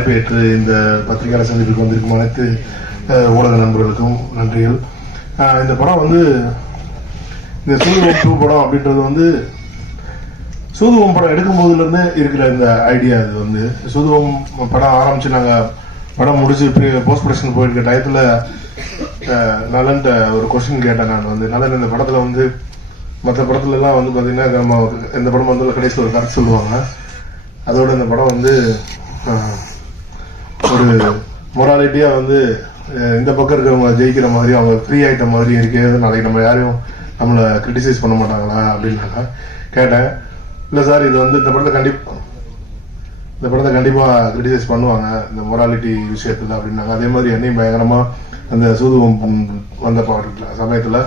அழைப்பு ஏற்று இந்த பத்திரிகையாளர் சந்திப்புக்கு வந்திருக்கும் அனைத்து ஊடக நண்பர்களுக்கும் நன்றிகள். இந்த படம் வந்து இந்த சூதுவம் 2 படம் அப்படின்றது வந்து சூதுவம் படம் எடுக்கும் போதுலேருந்து இருக்கிற இந்த ஐடியா. இது வந்து சூதுவம் படம் ஆரம்பிச்சு நாங்கள் படம் முடிச்சு போஸ்ட் ப்ரொடக்ஷன் போயிருக்க டயத்தில் நலன்ட்ட ஒரு கொஸ்டின் கேட்டேன். நான் வந்து நலன் இந்த படத்தில் வந்து மற்ற படத்துலலாம் வந்து பார்த்தீங்கன்னா நம்ம இந்த படம் வந்து கடைசியில் ஒரு கருத்து சொல்லுவாங்க. அதோட இந்த படம் வந்து ஒரு மொராலிட்டியாக வந்து இந்த பக்கம் இருக்கிறவங்க ஜெயிக்கிற மாதிரி அவங்க ஃப்ரீ ஆகிட்ட மாதிரி இருக்கிறது. நாளைக்கு நம்ம யாரையும் நம்மளை கிரிட்டிசைஸ் பண்ண மாட்டாங்களா அப்படின்னாங்க. கேட்டேன். இல்லை சார், இது வந்து இந்த படத்தை கண்டிப்பாக கிரிட்டிசைஸ் பண்ணுவாங்க இந்த மொராலிட்டி விஷயத்தில் அப்படின்னாங்க. அதே மாதிரி என்னையும் பயங்கரமாக அந்த சூதுவம் வந்த சமயத்தில்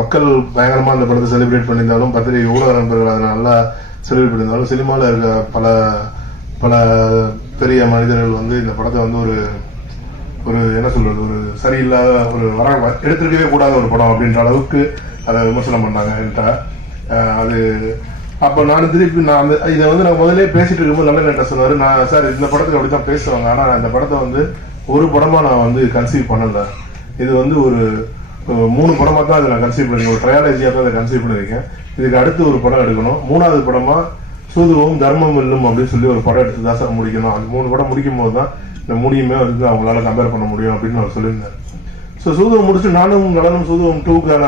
மக்கள் பயங்கரமாக அந்த படத்தை செலிப்ரேட் பண்ணியிருந்தாலும் பத்திரிகை ஊடக நண்பர்கள் அதை நல்லா செலிப்ரேட் பண்ணியிருந்தாலும் சினிமாவில் இருக்க பல பெரிய மனிதர்கள் வந்து இந்த படத்தை வந்து ஒரு என்ன சொல்றது, ஒரு சரியில்லாத ஒரு எடுத்திருக்கவே கூடாத ஒரு படம் அப்படின்ற அளவுக்கு அதை விமர்சனம் பண்ணாங்க என்கிட்ட. அது அப்போ நான் திருப்பி இதை வந்து நான் முதலே பேசிட்டு இருக்கும்போது நல்ல என்கிட்ட சொன்னார். நான் சார் இந்த படத்துக்கு அப்படித்தான் பேசுவாங்க, ஆனால் இந்த படத்தை வந்து ஒரு படமா நான் வந்து கன்சீவ் பண்ணல. இது வந்து ஒரு 3 படமா தான் அதை நான் கன்சீவ் பண்ணிருக்கேன். ஒரு ட்ரையாலஜியா தான் அதை கன்சீவ் பண்ணிருக்கேன். இதுக்கு அடுத்து ஒரு படம் எடுக்கணும். 3வது படமா சூதுவம் தர்மம் வெல்லும் அப்படின்னு சொல்லி ஒரு படம் எடுத்து தான் சார் முடிக்கணும். அந்த 3 படம் முடிக்கும் போது தான் இந்த முடியுமே வந்து அவங்களால கம்பேர் பண்ண முடியும் அப்படின்னு அவர் சொல்லியிருந்தார். ஸோ சூதுவம் முடிச்சு நானும் நலனும் சூதுவம் 2க்கான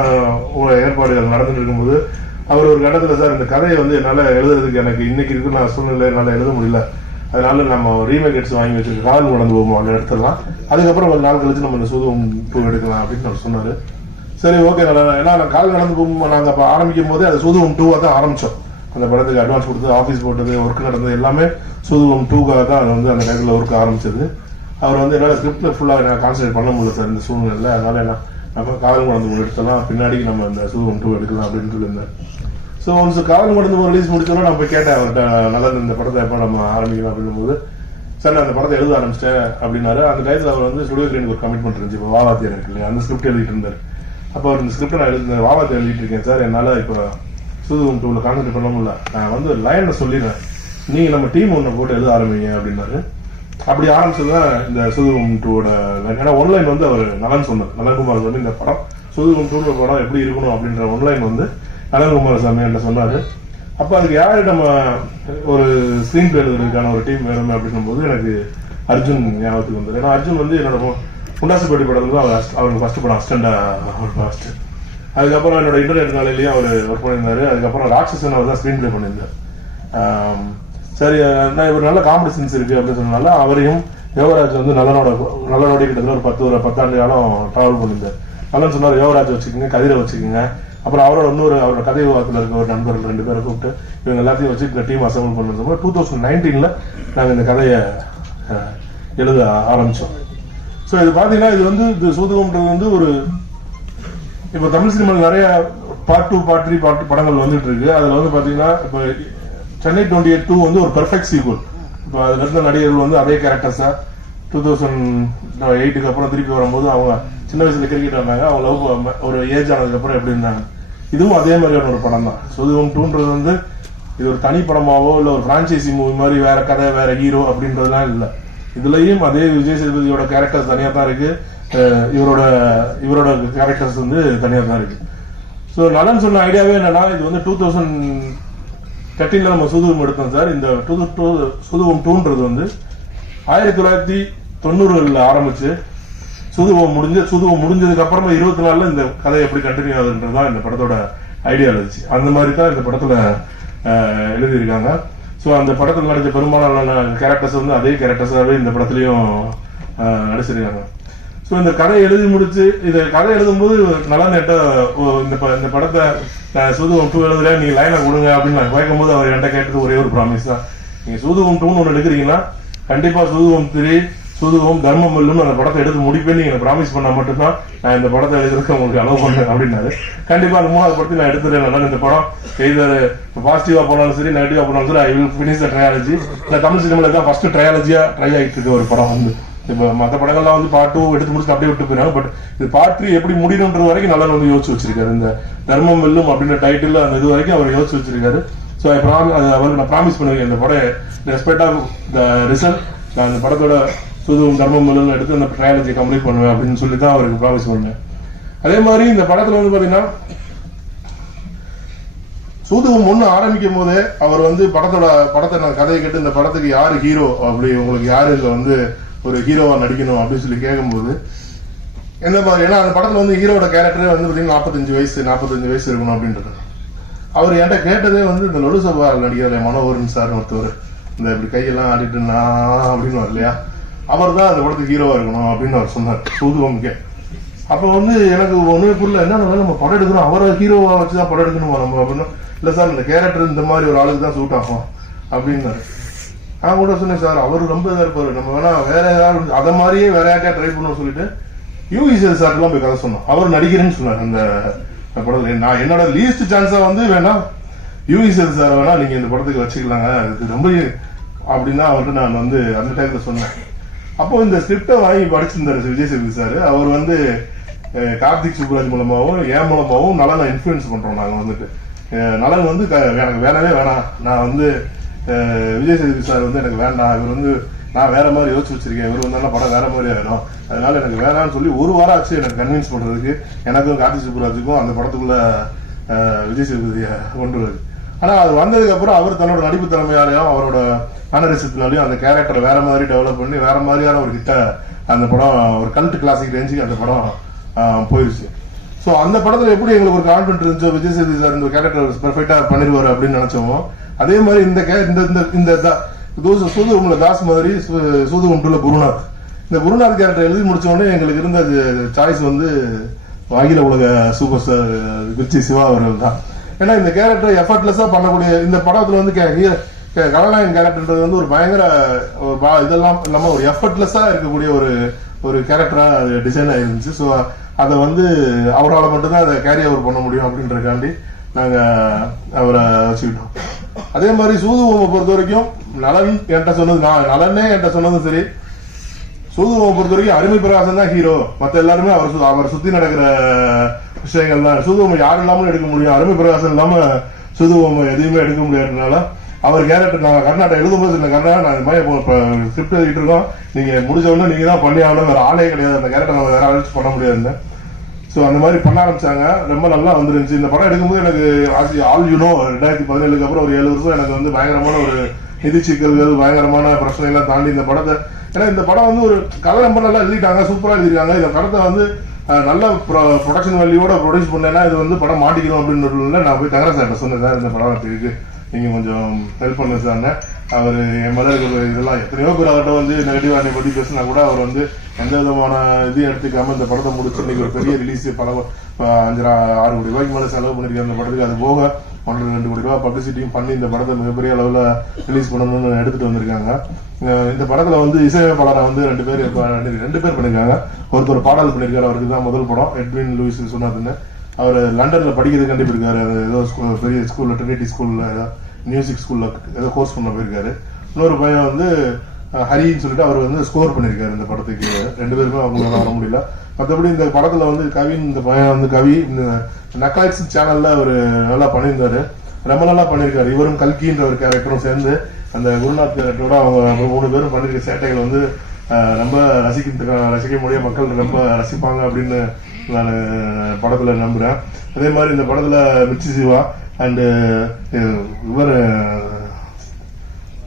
ஏற்பாடுகள் நடந்துட்டு இருக்கும்போது அவர் ஒரு கட்டத்தில் சார் இந்த கதையை வந்து என்னால் எழுதுறதுக்கு எனக்கு இன்னைக்கு இருக்கு நான் சூழ்நிலை என்னால் எழுத முடியல, அதனால நம்ம ரீமேக் எடுத்து வாங்கி வச்சிருக்க காதல் நடந்து போவோம் அவங்க எடுத்துடலாம், அதுக்கப்புறம் ஒரு நாள் கழிச்சு நம்ம இந்த சூதுவம் 2 எடுக்கலாம் அப்படின்னு அவர் சொன்னார். சரி, ஓகே. ஏன்னா நான் காதல் நடந்து போகும் நாங்கள் அப்போ ஆரம்பிக்கும் போதே அது சூதுவம் 2 தான் ஆரம்பித்தோம். அந்த படத்துக்கு அட்வான்ஸ் கொடுத்து ஆஃபீஸ் போட்டது ஒர்க் நடந்தது எல்லாமே சூதுவம் 2க்காக தான் அது வந்து அந்த நேரத்தில் ஒர்க் ஆரம்பிச்சது. அவர் வந்து என்னால் ஸ்கிரிப்டில் ஃபுல்லாக நான் கான்சன்ட்ரேட் பண்ண முடியல சார் இந்த சூழ்நிலை, அதனால நம்ம காதல் நடந்து எடுத்தலாம், பின்னாடி நம்ம இந்த சூதுவம் 2 எடுக்கலாம் அப்படின்னு சொல்லியிருந்தார். ஸோ ஒன்ஸ் காதல் நடந்து ரிலீஸ் முடிச்சோன்னா நான் போய் கேட்டேன் அவர்கிட்ட, நல்லா இந்த படத்தை எப்போ நம்ம ஆரம்பிக்கலாம் அப்படின்னும் போது சார் நான் அந்த படத்தை எழுத ஆரம்பிச்சிட்டேன் அப்படின்னாரு. அந்த டயத்தில் அவர் வந்து ஸ்டுடியோ கிரீனுக்கு ஒரு கமிட்மெண்ட் இருந்துச்சு. இப்போ வாவாத்தியார் இருக்கு இல்லையா, அந்த ஸ்கிரிப்ட் எழுதிட்டு இருந்தார். அப்போ அவர் இந்த ஸ்கிரிப்டை நான் எழுதி வாவாத்தியார் எழுதிட்டு இருக்கேன் சார், என்னால் இப்போ சூதுவம் 2ல கான்சென்ட்ரேட் பண்ண முடியல, நான் வந்து லைனை சொல்லிடுறேன், நீங்கள் நம்ம டீம் ஒன்று போட்டு எழுத ஆரம்பிங்க அப்படின்னாரு. அப்படி ஆரம்பிச்சதுதான் இந்த சூதுவம் 2வோட லைன். ஏன்னா ஒன்லைன் வந்து அவர் நலன் சொன்னார். நலன்குமார் வந்து இந்த படம் சூதுவம் 2 படம் எப்படி இருக்கணும் அப்படின்ற ஒன்லைன் வந்து நலன்குமார் சாமி என்கிட்ட சொன்னார். அப்போ அதுக்கு யாரு நம்ம ஒரு ஸ்கிரீன் பிளே எழுதுறதுக்கான ஒரு டீம் வேணுமே அப்படின்னும் போது எனக்கு அர்ஜுன் ஞாபகத்துக்கு வந்தது. ஏன்னா அர்ஜுன் வந்து என்னோட முண்டாசுப்பட்டி படத்துல தான் அவருக்கு ஃபர்ஸ்ட் படம் அசிஸ்டண்டா ஃபர்ஸ்ட். அதுக்கப்புறம் என்னோட இன்டர்நெட் நாளையிலேயும் அவர் ஒர்க் பண்ணியிருந்தாரு. அதுக்கப்புறம் ராட்சசன் அவர் தான் ஸ்கிரீன் பிளே பண்ணியிருந்தார். சரி, நான் இவர் நல்ல காம்படிஷன்ஸ் இருக்கு அப்படின்னு சொன்னால அவரையும் யோகராஜ் வந்து நல்லனோட கிட்டத்தட்ட ஒரு 10 ஆண்டு காலம் டிராவல் பண்ணியிருந்தார். நல்லன்னு சொன்னார், யோகராஜ் வச்சுக்கோங்க, கதிரை வச்சுக்கோங்க, அப்புறம் அவரோட அவரோட கதை விவாதத்தில் இருக்க ஒரு நண்பர்கள் 2 பேரை கூப்பிட்டு இவங்க எல்லாத்தையும் வச்சு இந்த டீம் அசம்பிள் பண்ணுறதுக்கு 2019 நாங்கள் இந்த கதையை எழுத ஆரம்பித்தோம். ஸோ இது பார்த்தீங்கன்னா இது வந்து இது சூதுவம்ன்றது வந்து ஒரு இப்போ தமிழ் சினிமாவில் நிறைய பார்ட் 2 பார்ட் 3 படங்கள் வந்துட்டு இருக்கு. அதில் வந்து பார்த்தீங்கன்னா இப்போ சென்னை 28 வந்து ஒரு பெர்ஃபெக்ட் சீக்வல். இப்போ அதில் இருந்த நடிகர்கள் வந்து அதே கேரக்டர்ஸா 2008க்கு அப்புறம் திருப்பி வரும்போது அவங்க சின்ன வயசுல கிரிக்கெட் வந்தாங்க, அவங்க லவ் ஒரு ஏஜ் ஆனதுக்கு அப்புறம் எப்படி இருந்தாங்க. இதுவும் அதே மாதிரியான ஒரு படம் தான். சூதுவம் 2ன்றது வந்து இது ஒரு தனி படமாவோ இல்லை ஒரு பிரான்ச்சைசி மூவி மாதிரி வேற கதை வேற ஹீரோ அப்படின்றதுலாம் இல்லை. இதுலயும் அதே விஜய் சேதுபதியோட கேரக்டர்ஸ் தனியா தான் இருக்கு, இவரோட கேரக்டர்ஸ் வந்து தனியா தான் இருக்கு. ஸோ நலன் சொன்ன ஐடியாவே என்னன்னா, இது வந்து 2013 நம்ம சூதுவம் எடுத்தோம் சார். இந்த சூதுவம் 2ன்றது வந்து 1990களில் ஆரம்பிச்சு சூதுவம் முடிஞ்சதுக்கு அப்புறமா 24 இந்த கதை எப்படி கண்டினியூ ஆகுதுன்றதுதான் இந்த படத்தோட ஐடியா இருந்துச்சு. அந்த மாதிரி தான் இந்த படத்துல எழுதியிருக்காங்க. ஸோ அந்த படத்தில் நடிச்ச பெரும்பாலான கேரக்டர்ஸ் வந்து அதே கேரக்டர்ஸாகவே இந்த படத்துலையும் நடிச்சிருக்காங்க. ஸோ இந்த கதை எழுதி முடிச்சு கதை எழுதும்போது நல்லா நேட்ட இந்த படத்தை சூதுவம் 2 எழுதுல நீங்க லைனை கொடுங்க அப்படின்னு நான் கேட்கும் போது அவர் என்கிட்ட கேட்டது ஒரே ஒரு ப்ராமிஸ் தான், நீங்க சூதுவம் 2 ஒன்று எடுக்கிறீங்கன்னா கண்டிப்பா சூதுவம் 3 சூதுவம் தர்மம் வெல்லும் அந்த படத்தை எடுத்து முடிப்பேன்னு நீங்க ப்ராமிஸ் பண்ணா மட்டும்தான் நான் இந்த படத்தை எழுதுறதுக்கு உங்களுக்கு அலோவ் பண்ணேன் அப்படின்னாரு. கண்டிப்பா அந்த 3வது படத்தை நான் எடுத்துறேன். இந்த படம் எய்தர் பாசிட்டிவா போனாலும் சரி நெகட்டிவா போனாலும் சரி I will finish the trilogy. இந்த தமிழ் சினிமால தான் ஃபர்ஸ்ட் ட்ரையாலஜியா ட்ரை ஆகிட்டு இருக்க ஒரு படம் வந்து. இப்போ மற்ற படங்கள்லாம் வந்து பார்ட் 2 எடுத்து முடிச்சு அப்படியே விட்டு போயிடாங்க. பட் இது பார்ட் 3 எப்படி முடியணுன்றது வரைக்கும் நல்லா வந்து யோசிச்சு வச்சிருக்காரு. இந்த தர்மம் வெல்லும் அப்படின்ற டைட்டில் அந்த இது வரைக்கும் அவர் யோசிச்சு வச்சிருக்காரு. ஸோ அவருக்கு நான் ப்ராமிஸ் பண்ணிருக்கேன், இந்த படம் ரெஸ்பெக்ட் ஆஃப் த ரிசல்ட் நான் இந்த படத்தோட சூதுவும் தர்மம் எடுத்து அந்த ட்ரையாலஜி கம்ப்ளீட் பண்ணுவேன் அப்படின்னு சொல்லி தான் அவருக்கு ப்ராமிஸ் பண்ணேன். அதே மாதிரி இந்த படத்துல வந்து பாத்தீங்கன்னா சூதுவும் ஒண்ணு ஆரம்பிக்கும் போதே அவர் வந்து படத்தை நான் கதையை கேட்டு இந்த படத்துக்கு யாரு ஹீரோ, அப்படி உங்களுக்கு யாரு இதுல வந்து ஒரு ஹீரோவா நடிக்கணும் அப்படின்னு சொல்லி கேட்கும்போது எந்த மாதிரி, ஏன்னா அந்த படத்துல வந்து ஹீரோட கேரக்டரே வந்து பாத்தீங்கன்னா 45 வயசு இருக்கணும் அப்படின்றது. அவர் என்கிட்ட கேட்டதே வந்து இந்த லொடு சபா நடிகர் மனோகரன் சார் ஒருத்தவர், இந்த இப்படி கையெல்லாம் ஆடிட்டு நான் அப்படின்னு இல்லையா, அவர் தான் அந்த படத்துக்கு ஹீரோவா இருக்கணும் அப்படின்னு அவர் சொன்னார் சூதுவம்கே. அப்ப வந்து எனக்கு ஒண்ணுமே புரியல, என்ன நம்ம படம் எடுக்கணும் அவரை ஹீரோவா வச்சுதான் படம் எடுக்கணுமா நம்ம அப்படின்னு. இல்ல சார் இந்த கேரக்டர் இந்த மாதிரி ஒரு ஆளுக்கு தான் சூட் ஆகும் அப்படின்னாரு. நான் கூட சொன்னேன் சார் அவரு ரொம்ப இதா இருப்பாரு, நம்ம வேணா வேற ஏதாவது அதை மாதிரியே வேற யாருக்கா ட்ரை பண்ணணும் சொல்லிட்டு யூஇசல் சார்லாம் போய் கதை சொன்னோம். அவர் நடிக்கிறேன்னு சொன்னார் அந்த படத்துல. நான் என்னோட லீஸ்ட் சான்ஸா வந்து வேணா யூஇசல் சார் வேணா நீங்க இந்த படத்துக்கு வச்சுக்கலாங்க, இது ரொம்ப அப்படின்னா அவர்கிட்ட நான் வந்து அந்த டைம்ல சொன்னேன். அப்போ இந்த ஸ்கிரிப்டை வாங்கி படிச்சிருந்தாரு விஜய் சேதுபதி சார். அவர் வந்து கார்த்திக் சுப்ராஜ் மூலமாவும் என் மூலமாவும் நலனை இன்ஃபுளுன்ஸ் பண்றோம். நாங்க வந்துட்டு நலன் வந்து எனக்கு வேணவே வேணாம், நான் வந்து விஜய் சேதுபதி சார் வந்து எனக்கு வேண்டாம், இவர் வந்து நான் வேற மாதிரி யோசிச்சு வச்சிருக்கேன், இவர் வந்தாலும் படம் வேற மாதிரி ஆயிடும், அதனால எனக்கு வேணாம்னு சொல்லி ஒரு வாரம் ஆச்சு எனக்கு கன்வின்ஸ் பண்றதுக்கு, எனக்கும் கார்த்திக் சுப்ராஜுக்கும் அந்த படத்துக்குள்ள விஜய் சேதுபதியை கொண்டு வருது. ஆனா அது வந்ததுக்கு அப்புறம் அவர் தன்னோட நடிப்பு திறமையாலையும் அவரோட மேனரிசத்தினாலையும் அந்த கேரக்டரை வேற மாதிரி டெவலப் பண்ணி வேற மாதிரியான ஒரு கிட்ட அந்த படம் ஒரு கல்ட் கிளாசிக் ரேஞ்சுக்கு அந்த படம் போயிருச்சு. ஸோ அந்த படத்துல எப்படி எங்களுக்கு ஒரு கான்ஃபிடன்ட் இருந்துச்சோ விஜய் சேதுபதி சார் இந்த கேரக்டர் பெர்ஃபெக்டா பண்ணிடுவாரு அப்படின்னு நினைச்சோமோ, அதே மாதிரி இந்த சூதுவம்ல தாஸ் மாதிரி சூதுவம்ல குருநாத், இந்த குருநாத் கேரக்டர் எழுதி முடிச்ச உடனே எங்களுக்கு இருந்த சாய்ஸ் வந்து அகில உலக சூப்பர் ஸ்டார் திருச்சி சிவா அவர்கள் தான். ஏன்னா இந்த கேரக்டர் எஃபர்ட்லெஸ்ஸா பண்ணக்கூடிய இந்த படத்துல வந்து கதாநாயகன் கேரக்டர்ன்றது வந்து ஒரு பயங்கர இதெல்லாம் இல்லாம ஒரு எஃபர்ட்லெஸ்ஸா இருக்கக்கூடிய ஒரு கேரக்டரா டிசைன் ஆயிருந்துச்சு. ஸோ அதை வந்து அவரால் மட்டும்தான் அதை கேரி ஓவர் பண்ண முடியும் அப்படின்றதுக்காண்டி நாங்க அவரை வச்சுக்கிட்டோம். அதே மாதிரி சூதுவமை பொறுத்த வரைக்கும் நலன் என்கிட்ட சொன்னது, நலனே என்கிட்ட சொன்னதும் சரி, சூதுவமை பொறுத்த வரைக்கும் அருமை பிரகாசம் தான் ஹீரோ, மற்ற எல்லாருமே அவர் சுத்தி நடக்கிற விஷயங்கள் தான். சூதுவமை யாரும் இல்லாமலும் எடுக்க முடியும், அருமை பிரகாசம் இல்லாம சூதுவமை எதையுமே எடுக்க முடியாதுனால அவர் கேரக்டர் நான் கர்நாடகா எழுதும்போது சொன்ன கர்நாடகா நான் இந்த மாதிரி ஸ்கிரிப்ட் எழுதிட்டு இருக்கோம், நீங்க முடிஞ்ச உடனே நீங்க தான் பண்ணி ஆகணும், வேற ஆளே கிடையாது, அந்த கேரக்டர் நம்ம வேற ஆள் பண்ண முடியாதுன்னு. ஸோ அந்த மாதிரி பண்ண ஆரம்பிச்சாங்க, ரொம்ப நல்லா வந்துருந்துச்சு. இந்த படம் எடுக்கும்போது எனக்கு ஆல் யூனோ 2017 அப்புறம் ஒரு 7 வருஷம் எனக்கு வந்து பயங்கரமான ஒரு நிதி சிக்கல்கள் பயங்கரமான பிரச்சனை எல்லாம் தாண்டி இந்த படத்தை, ஏன்னா இந்த படம் வந்து ஒரு கதை ரொம்ப நல்லா எழுதிட்டாங்க, சூப்பரா எழுதிருக்காங்க. இந்த படத்தை வந்து நல்ல ப்ரொடக்ஷன் வேல்யூவோட ப்ரொடியூஸ் பண்ணேன்னா இது வந்து படம் மாட்டிக்கணும் அப்படின்னு நான் போய் தங்கர சார்ட்ட சொன்னேன், சார் இந்த படம் இருக்கு நீங்க கொஞ்சம் ஹெல்ப் பண்ண சார்னு. அவர் என் மேல இதெல்லாம் எத்தனையோ பேர் அவர்கிட்ட வந்து நெகட்டிவா என்னை பத்தி பேசினா கூட அவர் வந்து எந்த விதமான இதையும் எடுத்துக்காம இந்த படத்தை முடிச்சு இன்னைக்கு ஒரு பெரிய ரிலீஸ் 5-6 கோடி ரூபாய்க்கு மேல செலவு பண்ணிருக்காங்க இந்த படத்துக்கு. அது போக 1-2 கோடி ரூபாய் பப்ளிசிட்டியும் பண்ணி இந்த படத்தை மிகப்பெரிய அளவுல ரிலீஸ் பண்ணணும்னு எடுத்துட்டு வந்திருக்காங்க. இந்த படத்துல வந்து இசையமைப்பாளரை வந்து 2 பேர் பண்ணிருக்காங்க. ஒருத்தர் பாடல் பண்ணிருக்காரு, அவருக்கு தான் முதல் படம் எட்வின் லூயிஸ் சொன்னாதுன்னு. அவர் லண்டன்ல படிக்கிறது கண்டிப்பிருக்காரு, ஏதோ பெரிய ஸ்கூல்ல ட்ரினிட்டி ஸ்கூல்ல ஏதோ மியூசிக் ஸ்கூல்ல ஏதோ கோர்ஸ் பண்ண போயிருக்காரு. இன்னொரு பையன் வந்து ஹரின்னு சொல்லிட்டு அவர் வந்து ஸ்கோர் பண்ணிருக்காரு இந்த படத்துக்கு. 2 பேருமே அவங்களால வர முடியல. மற்றபடி இந்த படத்துல வந்து கவின், இந்த பையன் வந்து கவி இந்த நக்லைட்ஸ் சேனல்ல அவர் நல்லா பண்ணியிருந்தாரு, ரொம்ப நல்லா பண்ணியிருக்காரு. இவரும் கல்கின்ற ஒரு கேரக்டரும் சேர்ந்து அந்த குருநாத் கேரக்டரோட அவங்க 3 பேரும் பண்ணிருக்க சேட்டைகள் வந்து ரொம்ப ரசிக்க முடிய மக்கள் ரொம்ப ரசிப்பாங்க அப்படின்னு நான் படத்துல நம்புறேன். அதே மாதிரி இந்த படத்துல மிர்ச்சி சிவா அண்ட் இவர்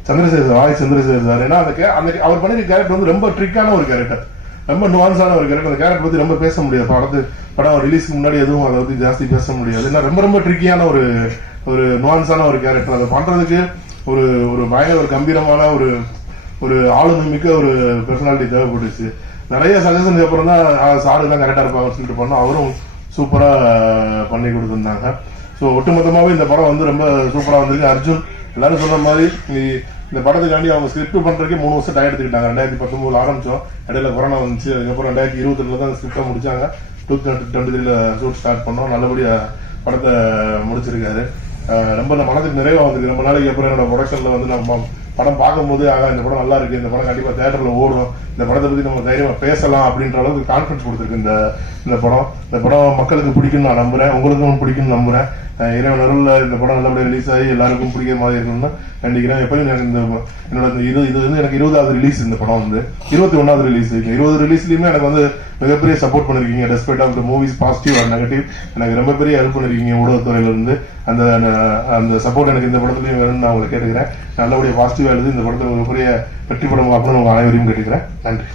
சந்திரசேகர் சார், ஏன்னா அந்த அவர் பண்ணிருக்க கேரக்டர் வந்து ரொம்ப ட்ரிக்கான ஒரு கேரக்டர், ரொம்ப நுவான்ஸான ஒரு கேரக்டர். அந்த கேரக்டர் பத்தி ரொம்ப பேச முடியாது, படம் ரிலீஸ்க்கு முன்னாடி எதுவும் அதை பத்தி ஜாஸ்தி பேச முடியாது. ஏன்னா ரொம்ப ட்ரிக்கியான ஒரு நுவான்ஸான ஒரு கேரக்டர். அதை பண்றதுக்கு ஒரு பயங்கர ஒரு கம்பீரமான ஒரு ஆளுமை மிக்க ஒரு பெர்சனாலிட்டி தேவைப்பட்டுச்சு. நிறைய சஜஷனுக்கு அப்புறம் தான் சாரு தான் கரெக்டா இருப்பாங்கன்னு சொல்லிட்டு பண்ணோம், அவரும் சூப்பரா பண்ணி கொடுத்துருந்தாங்க. ஸோ ஒட்டுமொத்தமாவே இந்த படம் வந்து ரொம்ப சூப்பரா வந்திருக்கு. அர்ஜுன் எல்லாரும் சொன்ன மாதிரி இந்த படத்துக்காண்டி அவங்க ஸ்கிரிப்ட் பண்றதுக்கு 3 வருஷம் டைம் எடுத்துக்கிட்டாங்க. 2019 ஆரம்பிச்சோம், இடையில கொரோனா வந்துச்சு, அதுக்கப்புறம் 2022 தான் ஸ்கிரிப்டை முடிச்சாங்க. 2023 ஷூட் ஸ்டார்ட் பண்ணோம், நல்லபடியா படத்தை முடிச்சிருக்காரு. ரொம்ப மனதுக்கு நிறைவா வந்திருக்கு. ரொம்ப நாளைக்கு அப்புறம் என்னோட ப்ரொடக்ஷன்ல வந்து நம்ம படம் பார்க்கும்போது இந்த படம் நல்லா இருக்கு, இந்த படம் கண்டிப்பா தியேட்டர்ல ஓடும், இந்த படத்தை பத்தி நம்ம தைரியமா பேசலாம் அப்படின்ற அளவுக்கு கான்பிடன்ஸ் கொடுத்துருக்கு இந்த படம் மக்களுக்கு பிடிக்கும்னு நான் நம்புறேன், உங்களுக்கும் பிடிக்கும்னு நம்புறேன். இறைவன் அருள்ல இந்த படம் நல்லபடியா ரிலீஸ் ஆகி எல்லாருக்கும் பிடிக்கிற மாதிரி இருக்கணும்னு நினைக்கிறேன். எப்பயும் எனக்கு என்னோட இது வந்து எனக்கு 20வது ரிலீஸ், இந்த படம் வந்து 21வது ரிலீஸ். 20 ரிலீஸ்லயுமே எனக்கு வந்து மிகப்பெரிய சப்போர்ட் பண்ணிருக்கீங்க. Despite of the movies positive or negative எனக்கு ரொம்ப பெரிய ஹெல்ப் பண்ணிருக்கீங்க ஊடகத்துறையில இருந்து. அந்த சப்போர்ட் எனக்கு இந்த படத்துலயும் வேணும்னு நான் உங்களை கேட்டுக்கிறேன். நல்லபடியா பாசிட்டிவா எழுதி இந்த படத்தை மிகப்பெரிய வெற்றி படம் பார்க்கணும்னு உங்க அனைவரையும் கேட்டுக்கிறேன். நன்றி.